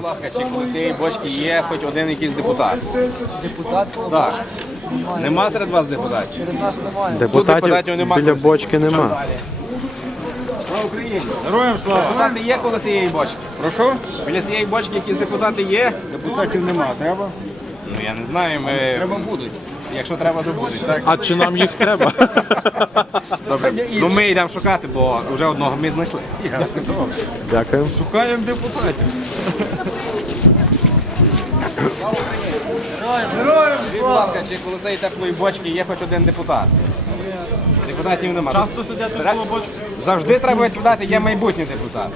будь ласка, чи коли цієї бочки є хоч один якийсь депутат? Депутат Так. Нема серед вас депутатів? серед нас немає. депутатів Депутатів нема. біля бочки нема. Слава Україні! Героям слава! Депутати є коло цієї бочки? Прошу? Біля цієї бочки якісь депутати є? Депутатів нема, треба? Ну я не знаю, ми... Треба будуть. Якщо треба, то. Так. А чи нам їх треба? Добре. Ну ми йдемо шукати, бо вже одного ми знайшли. Дякую. Шукаємо депутатів. Будь ласка, чи коло цієї теплої бочки є хоч один депутат? Депутатів немає. Часто сидять коло бочки? Завжди треба відповідати, є майбутній депутат.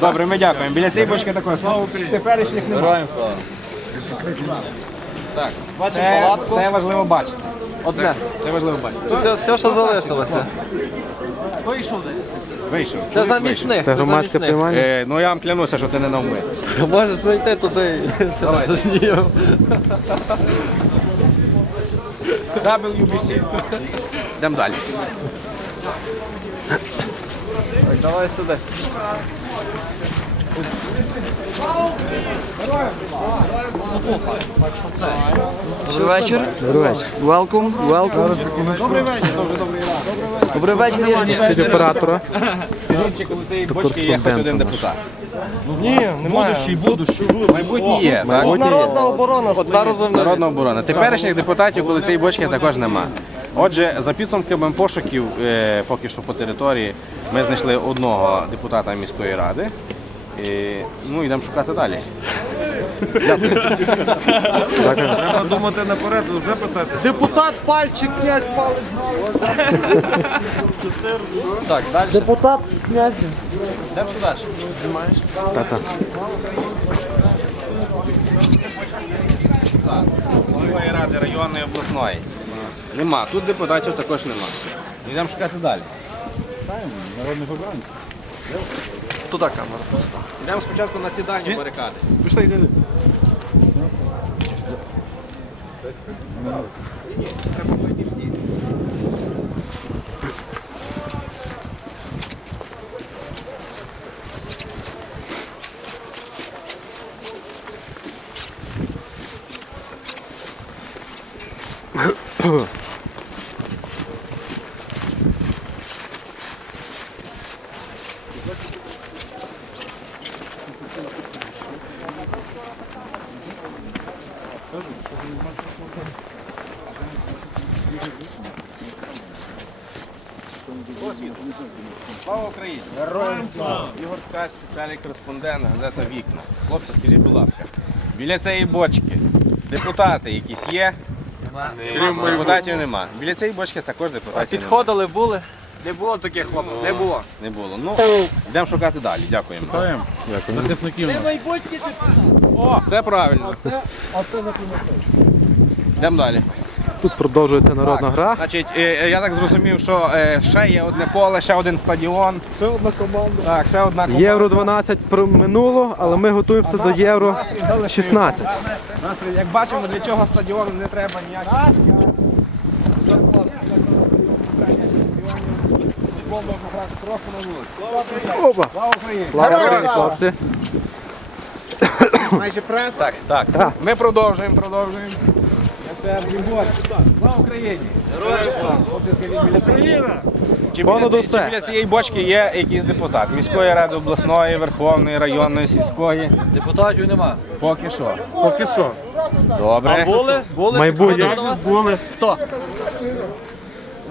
Добре, ми дякуємо. Біля цієї бочки також. Теперішніх немає. Так, це, це важливо бачити. Одне. Це важливо бачити. Це все, що залишилося. Вийшов. Це Чоловік них. Це Це громадське приймання. Е, ну я вам клянуся, що це не навмисно. Можеш зайти туди і заснімемо. WBC. Йдемо далі. Давай сюди. Добрий вечір. Добрий вечір. Welcome, welcome. Добрий вечір, Ірина. Від оператора. Скажіть, коли цієї бочки є хоч один депутат? Будущий, будущий. Майбутній є, так? Народна оборона Одна розумна. Народна оборона. Теперішніх депутатів, коли цієї бочки також нема. Отже, за підсумками пошуків, е, поки що по території, ми знайшли одного депутата міської ради. І, ну, йдемо шукати далі. Треба думати наперед, вже питати. Депутат пальчик, князь палець. Так, далі. Депутат князь. Йдемо сюди. Знімаєш? Та-та. Міської ради, районної, обласної. Нема. Тут депутатів також нема. Йдемо шукати далі. Народних обранців. Туди камера постав. Йдемо спочатку на ці дальні барикади. Пішли, йди. Слава Україні! Героям слава! Ігор Ткач, спеціальний кореспондент, газета Вікна. Хлопці, скажіть, будь ласка, біля цієї бочки депутати якісь є? Крім депутатів нема. Біля цієї бочки також депутатів нема. Підходили, були. Не було таких хлопців, не було. Не було. Ну, йдемо шукати далі. Дякуємо. Шукаємо. Захисників. О, це правильно. Йдемо далі. Тут продовжується народна гра. Значить, е, е, я так зрозумів, що е, ще є одне поле, ще один стадіон. Ще одна команда. Так, ще одна команда. Євро 12 минуло, але ми готуємося до Євро 16. Як бачимо, для цього стадіону не треба ніяких. Опа! Слава Україні! Слава Україні, хлопці! Так, так. Ми продовжуємо, продовжуємо. Слава Україні! Героям слава! Чи біля, ці- чи біля цієї бочки є якийсь депутат? Міської ради, обласної, верховної, районної, сільської? Депутатів нема. Поки що. Поки що. Добре. Були? Були? Майбутнє. Були. Хто?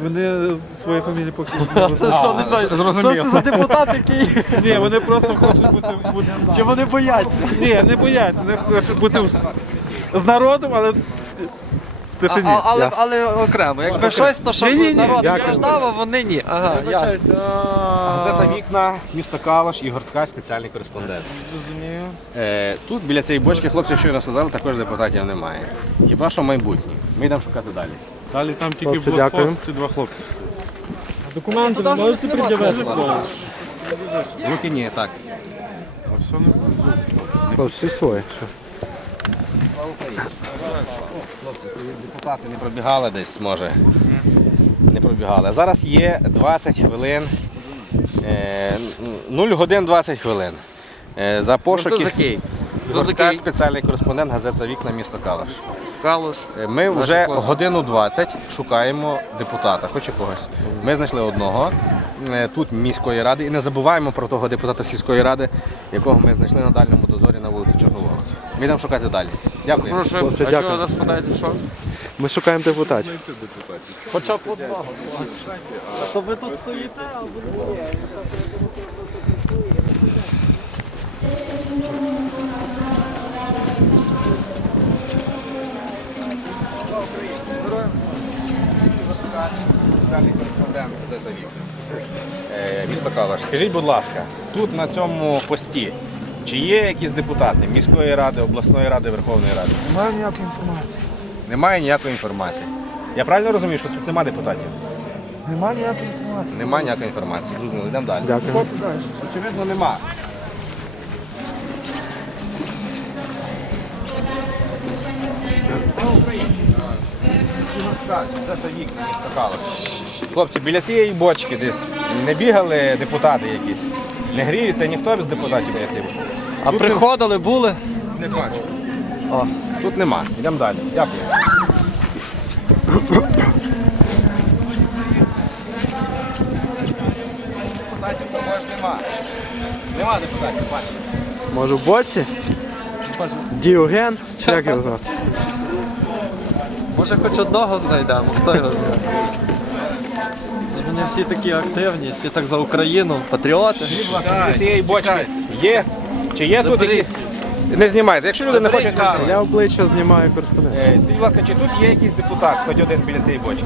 Вони свої фамілії поки Це що, не що? Що це за депутат який? Ні, вони просто хочуть бути, бути Чи вони бояться? Ні, не бояться, не хочуть бути з, народом, але тишині. А, але, але окремо. Якби щось, то щоб Ні-ні-ні, народ дякую. страждав, а вони ні. Ага, ясно. Газета Вікна, місто Калаш, Ігор Ткач, спеціальний кореспондент. Розумію. Е, тут біля цієї бочки хлопці щойно сказали, також депутатів немає. Хіба що майбутні. Ми йдемо шукати далі. Далі там тільки Хлопці, дякую. блокпост ці два хлопці. Документи ви можете пред'явити? Руки ні, так. Хлопці, всі свої. Що? Депутати не пробігали десь, може. Не пробігали. Зараз є 20 хвилин е, 0 годин 20 хвилин. Е, За пошуки. такий? Гурткаш, спеціальний кореспондент газета Вікна місто Калаш. Калуш. Е, Ми вже хлопці. годину 20 шукаємо депутата, хоч якогось. Ми знайшли одного е, тут міської ради і не забуваємо про того депутата сільської ради, якого ми знайшли на дальньому дозорі на вулиці Чорнового. Ми йдемо шукати далі. Дякую. Прошу, Хлопці, а дякую. що розпадаєте, що? Ми шукаємо депутатів. Хоча б одного. То ви тут стоїте, а ви Спеціальний кореспондент газета Вікна. Е, Місто Калаш. Скажіть, будь ласка, тут на цьому пості чи є якісь депутати міської ради, обласної ради, Верховної Ради? Немає ніякої інформації. Немає ніякої інформації. Я правильно розумію, що тут немає депутатів? Немає ніякої інформації. Немає ніякої інформації. Зрозуміло, йдемо далі. Дякую. Далі. Очевидно, нема. Хлопці, біля цієї бочки десь не бігали депутати якісь. Не гріються ніхто без депутатів біля цієї бочки. А приходили, були? Не бачу. О. Тут нема. Йдемо далі. Дякую. Депутатів також нема. Нема депутатів, бачите. Може в бочці? Діоген? Чи як його звати? Може хоч одного знайдемо, хто його знає. Ж Вони всі такі активні, всі так за Україну, патріоти. Цієї бочки є. Чи є тут які. Не знімайте. Якщо люди не хочуть, не знімайте. Я обличчя знімаю кореспондент. Е, Скажіть, будь ласка, чи тут є якийсь депутат, хоч один біля цієї бочки?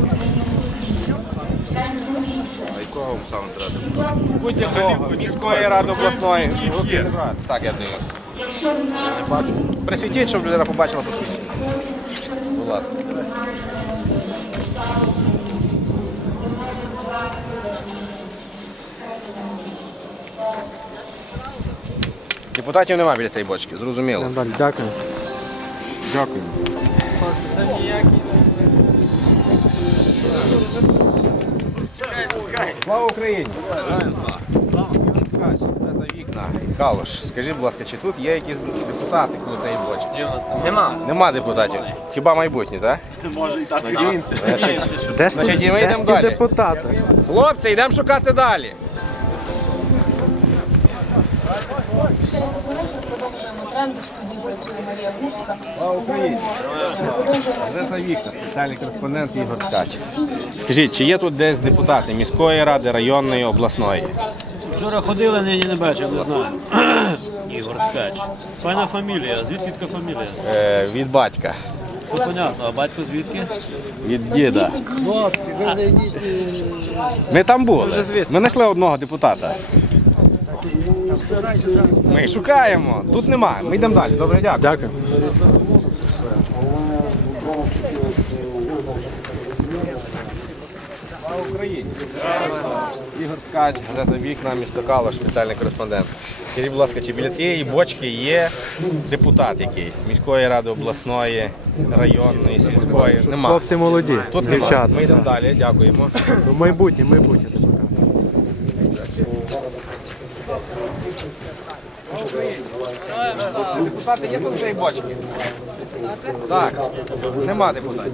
Будь-якого, міської ради обласної. Так, я даю. Присвітіть, щоб людина побачила посвідчення. Будь ласка. Депутатів немає біля цієї бочки, зрозуміло. Далі. Дякую. Дякую. Слава Україні! Це вікна. Калош, скажіть, будь ласка, чи тут є якісь депутати коло цієї бочки? Нема. Нема депутатів. Хіба майбутні, так? Може і так. Де ж ці, Значить, і ми йдемо далі. депутати? Хлопці, йдемо шукати далі. Продовжуємо тренди. В студії працює Марія Гурська. Слава Україні! Продовжуємо Газета Вікна, спеціальний кореспондент Ігор Ткач. Скажіть, чи є тут десь депутати міської ради, районної, обласної? Вчора ходили, нині не бачив, не знаю. Ігор Ткач. Файна фамілія. Звідки така фамілія? Е, від батька, Ну, понятно, а батько звідки? від діда. Ми там були. Ми знайшли одного депутата. Ми шукаємо. Тут немає. Ми йдемо далі. Добре, дякую. Дякую. Україні! Ігор Ткач, газета Вікна, місто Калош, спеціальний кореспондент. Скажіть, будь ласка, чи біля цієї бочки є депутат якийсь міської ради, обласної, районної, сільської? Нема. Хлопці молоді, Тут немає. Ми йдемо далі, дякуємо. Ну, Майбутнє, майбутнє депутати. Є біля цієї бочки? Так, нема депутатів.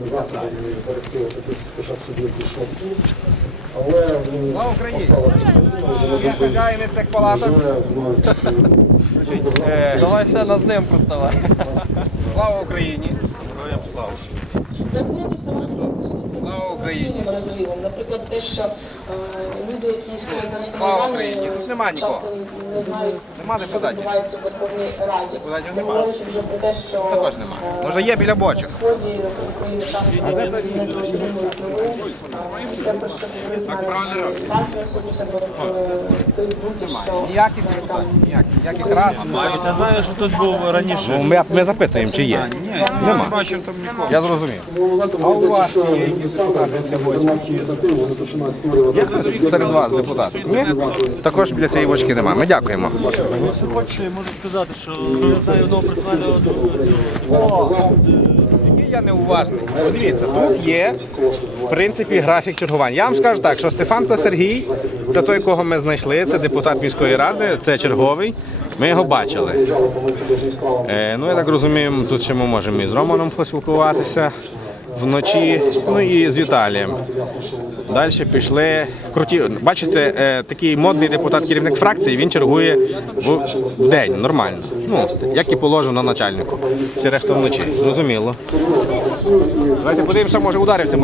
Слава Україні! Хазяїни цих палаток. Е, Давай ще на знимку ставай. Слава Україні! Героям слава! Слава Україні! Наприклад, те, що е, люди, які стоять зараз Слава Україні! Тут нема нікого. Не знають, Нема що депутатів. відбувається в Верховній Раді. Депутатів Не нема. говорячи вже про те, що Також нема. Може є біля бочок. сході України часто не отримують нову. Це про що говорить навіть Франція особисто в Фейсбуці, що Ніяких депутатів, ніяких, ніяких рад. Я знаю, що тут був раніше. Ну, ми, ми запитуємо, чи є. Нема. бачив там нікого. Я зрозумів. А у вас є якісь депутати бочки? Є серед вас депутати? Ні? Також біля цієї бочки немає. Ми дякуємо. Я можу сказати, що я знаю одного персонального Який я неуважний. Подивіться, тут є в принципі графік чергування. Я вам скажу так, що Стефанко Сергій Це той, кого ми знайшли. Це депутат міської ради, це черговий. Ми його бачили. Е, ну, я так розумію, тут ще ми можемо і з Романом поспілкуватися вночі, ну і з Віталієм. Далі пішли круті. Бачите, е, такий модний депутат, керівник фракції, він чергує в, день, нормально. Ну, як і положено начальнику. Всі решта вночі. Зрозуміло. Давайте подивимося, може ударився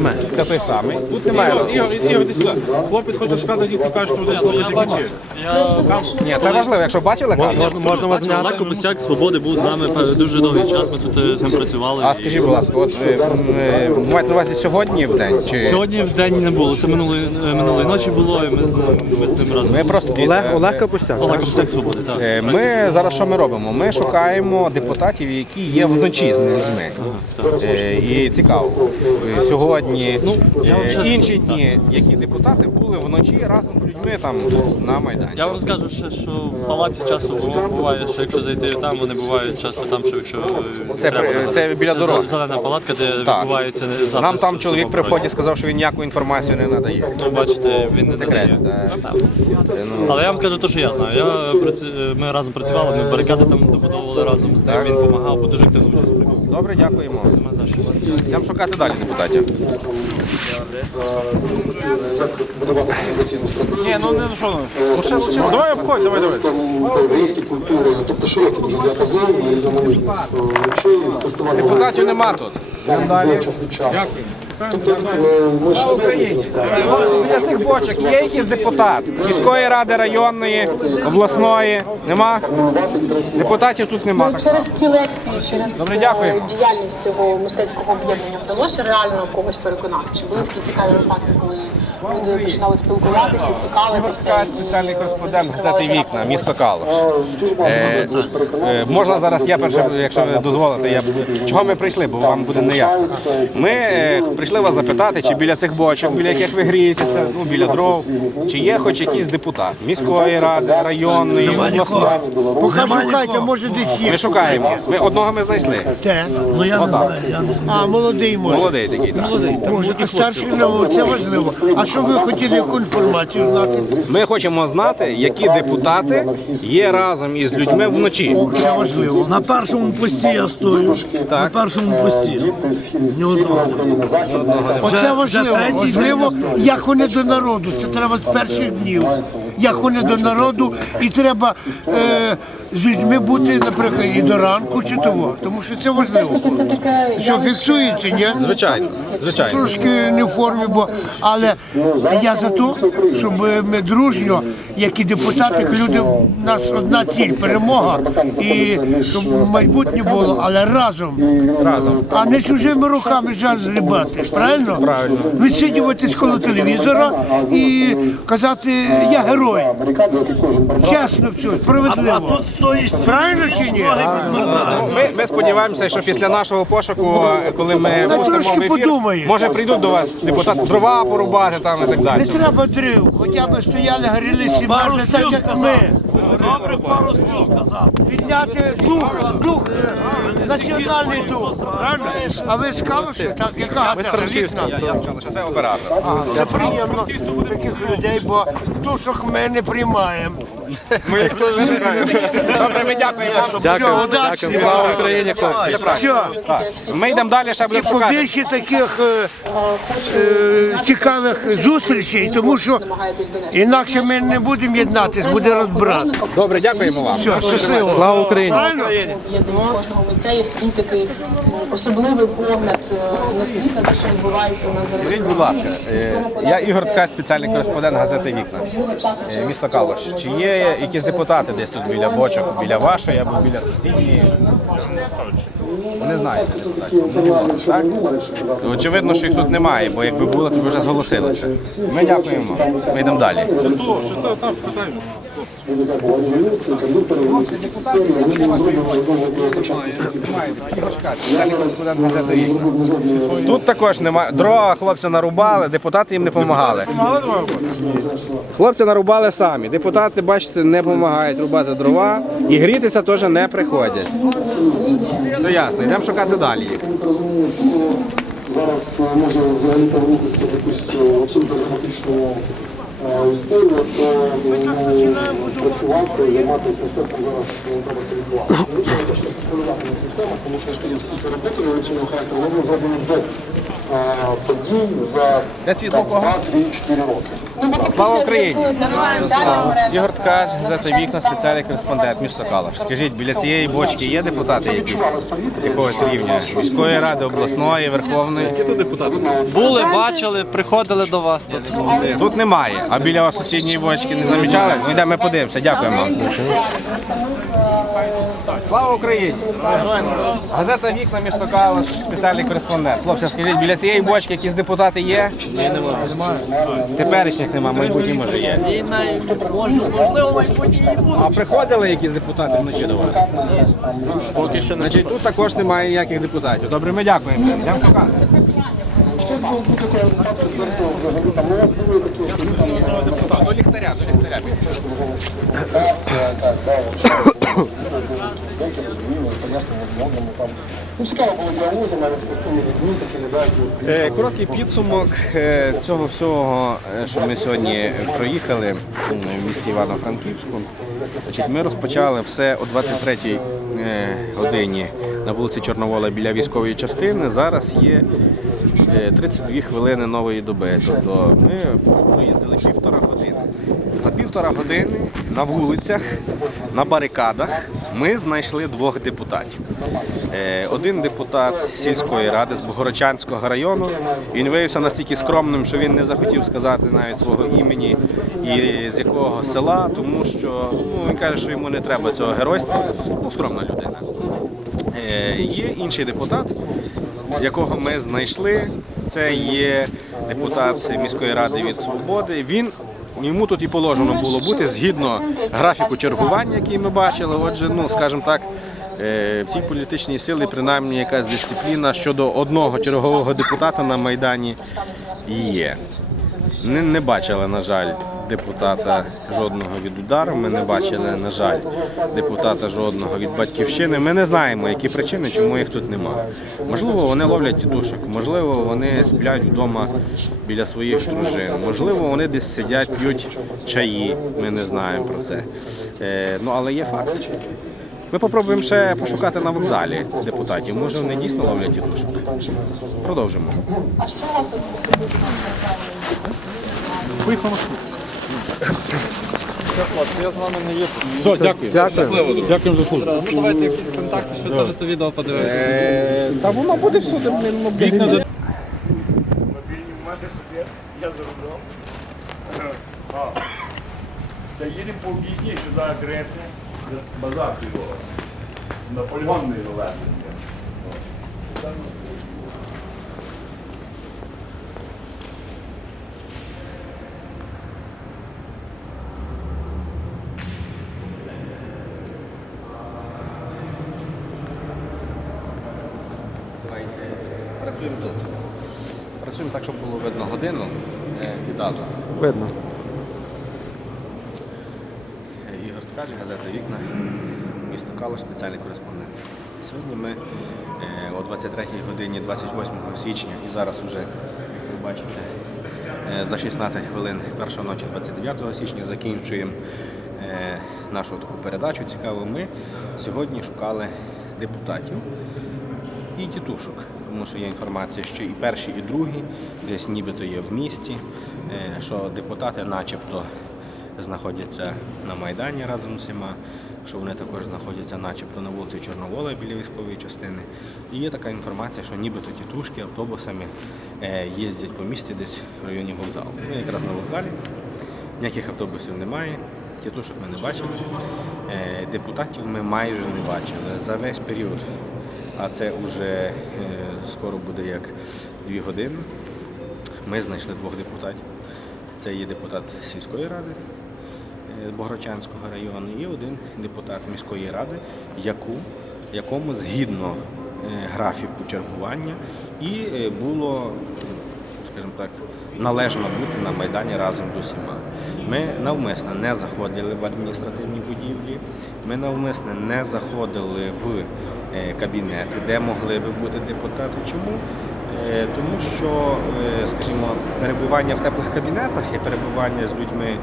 має транспорт. Це той самий. Тут немає. Ігор, Ігор, іди сюди. Хлопець хоче сказати, дійсно каже, що хлопець як. Ні, це важливо. Якщо бачили кадр. Можна, можна вас зняти? Олег Костяк Свободи був з нами дуже довгий час. Ми тут е, з ним працювали. А скажіть, будь ласка, от е, е, маєте на увазі сьогодні в день? Чи Сьогодні в день не було. Це минулої е, минулої ночі було, і ми з ним, ми з ним разом. ми просто дивіться, Олег, Олег Капустяк. Олег Костяк Свободи, так. Е, Ми зараз що ми робимо? Ми шукаємо депутатів, які є вночі з людьми. Е, І цікаво, е, сьогодні Ну, е, інші дні, які депутати були вночі разом з людьми там на Майдані. Я вам скажу ще, що в палаці часто бу- буває, що якщо зайти там, вони бувають часто там, що якщо е, Це треба, при- це біля дороги. зе- Зелена палатка, де Так. відбувається запис. Нам там чоловік при вході сказав, що він ніяку інформацію не надає. Ну, бачите, він не Секрет. надає. е, е, ну, Але я вам скажу те, що я знаю. Я праці- ми разом працювали, ми барикади там добудовували разом з ним. Він допомагав, бо дуже активно участь приймав. Добре, дякуємо. За шукати далі депутатів. Ні, ну не ну що. Лише лише. лучше. Давай входь, давай, давай. Українські культури, тобто широкий дуже діапазон і речей, фестиваль Депутатів нема тут. час Тобто е, Україні. Для цих бочок є якийсь депутат міської ради, районної, обласної. Нема? Депутатів тут нема. Ну, через ці лекції, через Добре, дякую. е, діяльність цього мистецького об'єднання вдалося реально когось переконати. Чи були такі цікаві випадки, коли люди починали спілкуватися, цікавитися? І- спеціальний кореспондент газети Вікна, місто Калуш. Е, е, можна зараз я перше, якщо ви дозволите, я чого ми прийшли, бо вам буде неясно. Ми е, прийшли вас запитати, чи біля цих бочок, біля яких ви грієтеся, ну біля дров, чи є хоч якийсь депутат міської ради, районної, обласної. Шукайте, може десь є. Ми шукаємо. Ми одного ми знайшли. Те. Ну я не знаю. А, молодий може. Молодий такий. Так. Може, а старший ну, це важливо. А що ви хотіли яку інформацію знати? Ми хочемо знати, які депутати є разом із людьми вночі. Це важливо. На першому пості я стою. На першому пості. Ні одного. Оце важливо. Важливо, як вони до народу. Це треба з перших днів. Як вони до народу, і треба е, з людьми бути, наприклад, і до ранку чи того. Тому що це важливо. Це таке Що фіксується, ні? Звичайно, звичайно. Трошки не в формі, бо але я за те, щоб ми дружньо, як і депутати, люди, у нас одна ціль перемога, і щоб майбутнє було, але разом, Разом. а не чужими руками жаль згрібати. Правильно? Правильно. Відсидюватись коло телевізора і казати я герой. Чесно все, А справедливо. тут стоїть Правильно чи ні? Ми, ми сподіваємося, що після нашого пошуку, коли ми трошки в ефір, подумає. може прийдуть до вас депутати дрова порубати там і так Не треба дрів, хоча б стояли, горіли Пару так слів як сказав. ми. Добре, пару слів сказав. підняти дух, дух, е, національний дух. Правильно? А ви сказали, що так, яка газета вікна? Я сказав, що це оператор. Це приємно таких людей, бо душок ми не приймаємо. Добре, ми дякуємо вам. Дякую, дякую. Слава Україні, хлопці. Все, Ми йдемо далі, ще будемо шукати. побільше таких е, е, цікавих зустрічей, тому що інакше ми не будемо єднатися, буде розбрат. Добре, дякуємо вам. Все, щасливо. Слава Україні. Правильно? Кожного миття є свій такий особливий погляд е, на світ, на те, що відбувається у нас зараз. Скажіть, будь ласка, е, я Ігор Ткач, спеціальний кореспондент газети Вікна. Е, Місто Калуш. Чи є якісь депутати десь тут біля бочок, біля вашої або біля сусідньої? Не знаєте депутатів. Так? Очевидно, що їх тут немає, бо якби було, то б вже зголосилися. Ми дякуємо. Ми йдемо далі. Тут також немає. Дрова хлопці нарубали, депутати їм не допомагали. Хлопці нарубали самі. Депутати, бачите, не допомагають рубати дрова і грітися теж не приходять. Все ясно, йдемо шукати далі зараз е, може взагалі повернутися в якусь е, абсолютно драматичну е, історію, то ну, працювати, займатися мистецтвом зараз треба спілкувати. Тому що я точно спекулювати на цих темах, тому що я ж кажу, всі ці роботи революційного характеру вони були зроблені до е, подій за світло кого? 2-4 роки. Слава Україні! Ігор Ткач, газета Вікна, спеціальний кореспондент міста Калаш. Скажіть, біля цієї бочки є депутати якісь якогось рівня? Міської ради, обласної, верховної? Були, бачили, приходили до вас тут. Тут немає. А біля вас сусідньої бочки не замічали? Ну йдемо ми подивимося. Дякуємо. Слава Україні! Газета Вікна, місто Калаш, спеціальний кореспондент. Хлопці, скажіть, біля цієї бочки якісь депутати є? Ні, немає. Теперішніх немає, майбутні може є. Можливо, майбутнє А приходили якісь депутати вночі до вас? Поки що Значить, тут також немає ніяких депутатів. Добре, ми дякуємо. Йдемо шукати. До ліхтаря, до ліхтаря. Дають Е, Короткий підсумок е, цього всього, е, що ми сьогодні проїхали в місті Івано-Франківську. Ми розпочали все о 23-й е, годині на вулиці Чорновола біля військової частини. Зараз є 32 хвилини нової доби. Тобто ми проїздили півтора години. За півтора години на вулицях, на барикадах ми знайшли двох депутатів. Е, Один депутат сільської ради з Богородчанського району. Він виявився настільки скромним, що він не захотів сказати навіть свого імені і з якого села, тому що ну, він каже, що йому не треба цього геройства. Ну, скромна людина. Е, Є інший депутат, якого ми знайшли. Це є депутат міської ради від свободи. Він йому тут і положено було бути згідно графіку чергування, який ми бачили. Отже, ну скажімо так. е, В цій політичній силі принаймні якась дисципліна щодо одного чергового депутата на Майдані є. Не, не бачили, на жаль, депутата жодного від удару. Ми не бачили, на жаль, депутата жодного від батьківщини. Ми не знаємо, які причини, чому їх тут немає. Можливо, вони ловлять тітушок, можливо, вони сплять вдома біля своїх дружин, можливо, вони десь сидять, п'ють чаї. Ми не знаємо про це. Е, ну, але є факт. Ми попробуємо ще пошукати на вокзалі депутатів. Може, вони дійсно ловлять тітушок. Продовжимо. А що у вас особисто Я з вами не є. Все, дякую. Дякую. Дякуємо за службу. Ну давайте якісь контакти, що теж то відео подивитися. Е, Та воно буде всюди, блін, мобільне. Вікна Та їдемо по обідні, сюди гребня, базар його. На полігон не тут. Працюємо так, щоб було видно годину е, і дату. Видно. Е, Ігор Ткач, газета Вікна, місто Калош, спеціальний кореспондент. Сьогодні ми е, о 23 годині 28 січня і зараз уже, ви бачите, е, за 16 хвилин першої ночі 29 січня закінчуємо нашу таку передачу цікаву. Ми сьогодні шукали депутатів і тітушок, тому що є інформація, що і перші, і другі десь нібито є в місті, що депутати начебто знаходяться на Майдані разом з усіма, що вони також знаходяться начебто на вулиці Чорновола біля військової частини. І є така інформація, що нібито тітушки автобусами е, їздять по місті десь в районі вокзалу. Ми якраз на вокзалі, ніяких автобусів немає. Тітушок ми не бачили, Е, депутатів ми майже не бачили за весь період а це вже е, скоро буде як дві години. Ми знайшли двох депутатів. Це є депутат сільської ради е, Богородчанського району і один депутат міської ради, яку, якому згідно е, графіку чергування і е, було, скажімо так, належно бути на Майдані разом з усіма. Ми навмисно не заходили в адміністративні будівлі, ми навмисно не заходили в кабінети, де могли би бути депутати. Чому? Е, Тому що, е, скажімо, перебування в теплих кабінетах і перебування з людьми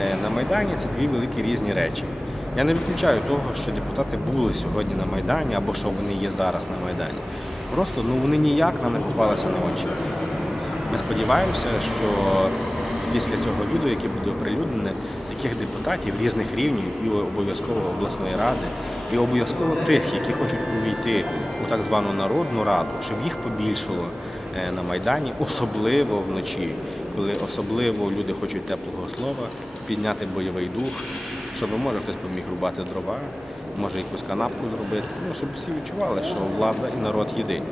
е, на Майдані це дві великі різні речі. Я не виключаю того, що депутати були сьогодні на Майдані або що вони є зараз на Майдані. Просто ну, вони ніяк нам не попалися на очі. Ми сподіваємося, що після цього відео, яке буде оприлюднене, таких депутатів різних рівнів і обов'язково обласної ради, і обов'язково тих, які хочуть увійти у так звану народну раду, щоб їх побільшало е, на Майдані, особливо вночі, коли особливо люди хочуть теплого слова, підняти бойовий дух, щоб може хтось поміг рубати дрова, може якусь канапку зробити, ну щоб всі відчували, що влада і народ єдині.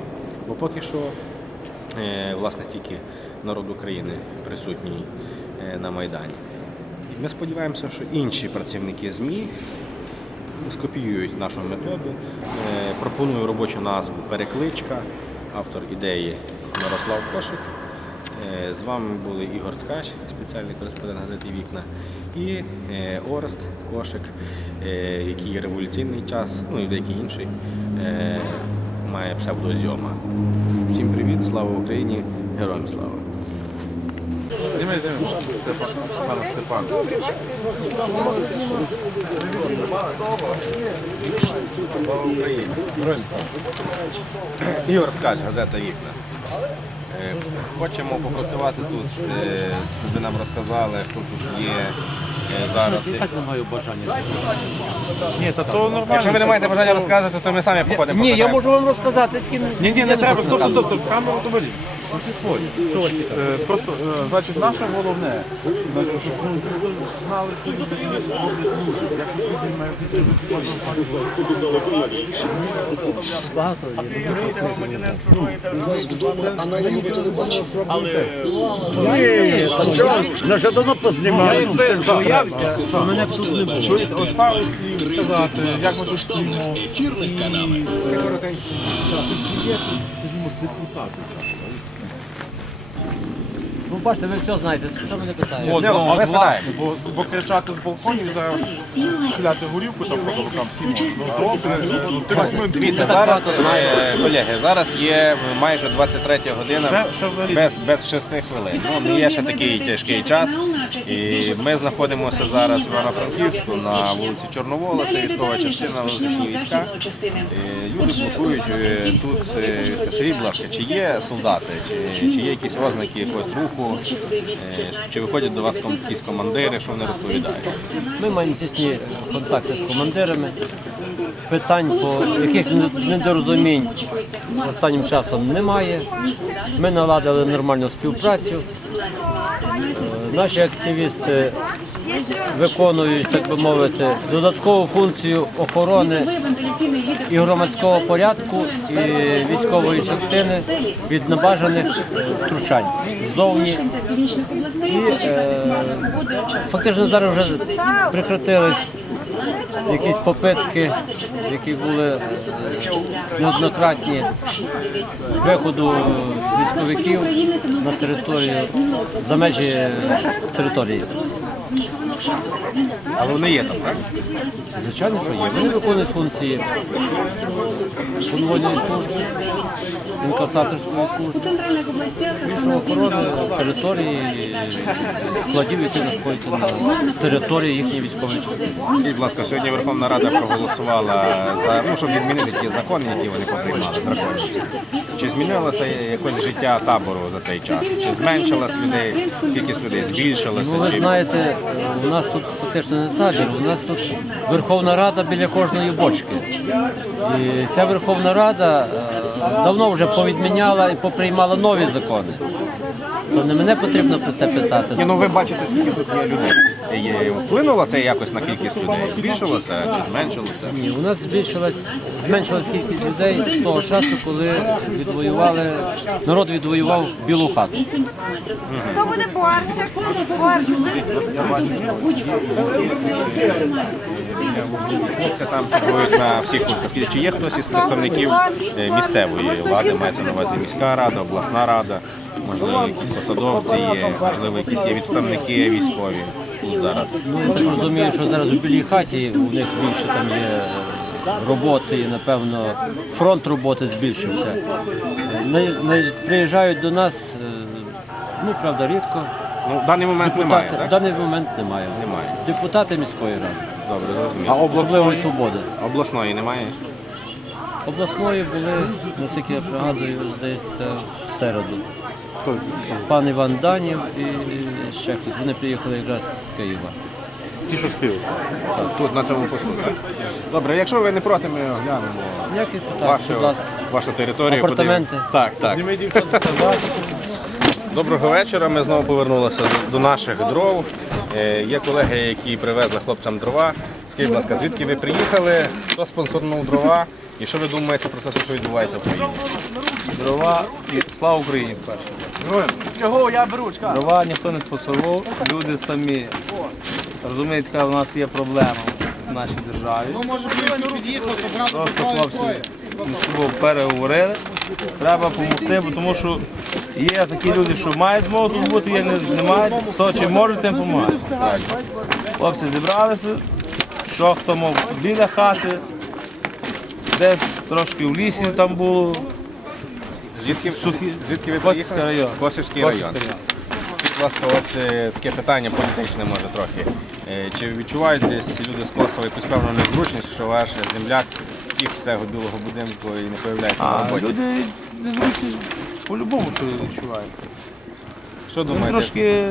Бо поки що е, власне тільки народ України присутній е, на Майдані. І ми сподіваємося, що інші працівники ЗМІ скопіюють нашу методу. Е, Пропоную робочу назву Перекличка, автор ідеї Мирослав Кошик. Е, З вами були Ігор Ткач, спеціальний кореспондент газети Вікна, і Орест Кошик, який революційний час, ну і деякий інший, має псевдозйома. Всім привіт, слава Україні, героям слава! Знімай, знімай. Степан, пане Степан. Слава Україні! Ігор Ткач, газета Вікна. Е, Хочемо попрацювати тут, е, щоб ви нам розказали, хто тут є е, зараз. Я так не маю бажання. Ні, та то нормально. Якщо ви не маєте бажання розказувати, то ми самі походимо. Ні, я можу вам розказати, тільки Ні, ні, не треба, стоп, стоп, стоп, камеру свої. Е, Просто, е, значить, наше головне, щоб ну, люди знали, що люди є, роблять музику, як люди мають багато Я вже давно познімаю. боявся, що мене тут не було. От пару слів сказати, як ми тут стоїмо. Ну, бачите, ви все знаєте, що мене питаєте. От, ну, ви от, власне, бо, бо кричати з балконів зараз хиляти горівку там по рукам всі можуть. Ну, ну, Дивіться, зараз, е, колеги, зараз є майже 23 година Ще- ще взагалі- без, без 6 хвилин. Ну, є ще такий тяжкий час. І ми знаходимося зараз в Івано-Франківську на вулиці Чорновола, це військова частина, внутрішні війська. Е, Люди блокують е, тут е, війська. Скажіть, будь ласка, чи є солдати, чи, чи є якісь ознаки якогось руху, е, чи виходять до вас якісь командири, що вони розповідають? Ми маємо тісні контакти з командирами. Питань по якихось недорозумінь останнім часом немає. Ми наладили нормальну співпрацю. Е, Наші активісти виконують, так би мовити, додаткову функцію охорони і громадського порядку, і військової частини від небажаних е, втручань ззовні. І е, фактично зараз вже прекратились якісь попитки, які були е, неоднократні виходу військовиків на територію за межі території. Але вони є там, так? Звичайно, що є. Вони виконують функції конвойної служби, інкасаторської служби, охорони території, складів, які знаходяться на території їхньої військової частини. Скажіть, будь ласка, сьогодні Верховна Рада проголосувала за ну, щоб відмінити ті закони, які вони поприймали, драконівські. Чи змінилося якось життя табору за цей час? Чи зменшилась людей, кількість людей збільшилася? Ну, ви знаєте, у нас тут фактично не табір, у нас тут Верховна Рада біля кожної бочки. І ця Верховна Рада е, давно вже повідміняла і поприймала нові закони. То не мене потрібно про це питати. Ні, ну ви бачите, скільки тут є людей. Є- Вплинуло це якось на кількість людей? Збільшилося чи зменшилося? Ні, у нас збільшилась, зменшилась кількість людей з того часу, коли відвоювали, народ відвоював білу хату. Хто буде борщик? Борщик. Хлопці там чекають на всіх. Скажіть, Чи є хтось із представників е, місцевої влади, мається на увазі міська рада, обласна рада, можливо, якісь посадовці є, можливо, якісь є відставники військові зараз. Ну, я так розумію, що зараз у білій хаті у них більше там є роботи і, напевно, фронт роботи збільшився. Е, не- не- Приїжджають до нас, е, ну, правда, рідко. Ну, в даний момент немає, В так? даний момент немає. Немає. Депутати міської ради. Добре, А зрозуміло. Особливої свободи. Обласної немає? Обласної були, наскільки я пригадую, здається, в середу. Пан Іван Данів і ще хтось. Вони приїхали якраз з Києва. Ті, що спів. Так, тут на цьому посту, так? Добре, якщо ви не проти, ми оглянемо Ніяких питань, вашу, будь ласка. вашу територію. Апартаменти. подивимося. Так, так. Доброго вечора. Ми знову повернулися до наших дров. Е, Є колеги, які привезли хлопцям дрова. Скажіть, будь ласка, звідки ви приїхали? Хто спонсорнув дрова? І що ви думаєте про те, що відбувається в країні? Дрова і слава Україні перше. Дрова ніхто не способував, люди самі. Розумієте, яка в нас є проблема в нашій державі. Просто хлопці між собою переговорили. Треба допомогти, бо тому що є такі люди, що мають змогу тут бути, є не, не мають. Хто чим може, тим допомагає. Хлопці зібралися, що хто мов біля хати, десь трошки в лісі там було. Звідки, звідки ви Косівський приїхали? район. Косівський район. Косівський район. Скажіть, будь ласка, от е, таке питання політичне може трохи. Е, Чи відчувають десь люди з Косова якусь певну незручність, що ваш земляк втік з цього білого будинку і не появляється на А роботі? люди незручні по-любому що відчувають. Що Ну, думаєте? трошки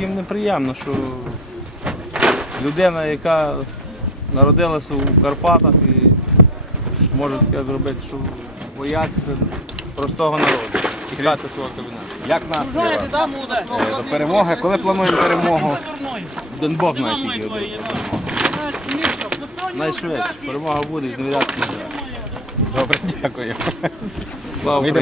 їм неприємно, що людина, яка народилася у Карпатах і може таке зробити, що бояться простого народу. Тікати свого кабінету. Як нас? вас? Е, До перемоги. Коли плануємо перемогу? Донбок має тільки один. Найшвидше. Перемога буде, зневірятися не треба. Добре, дякую. Слава Україні.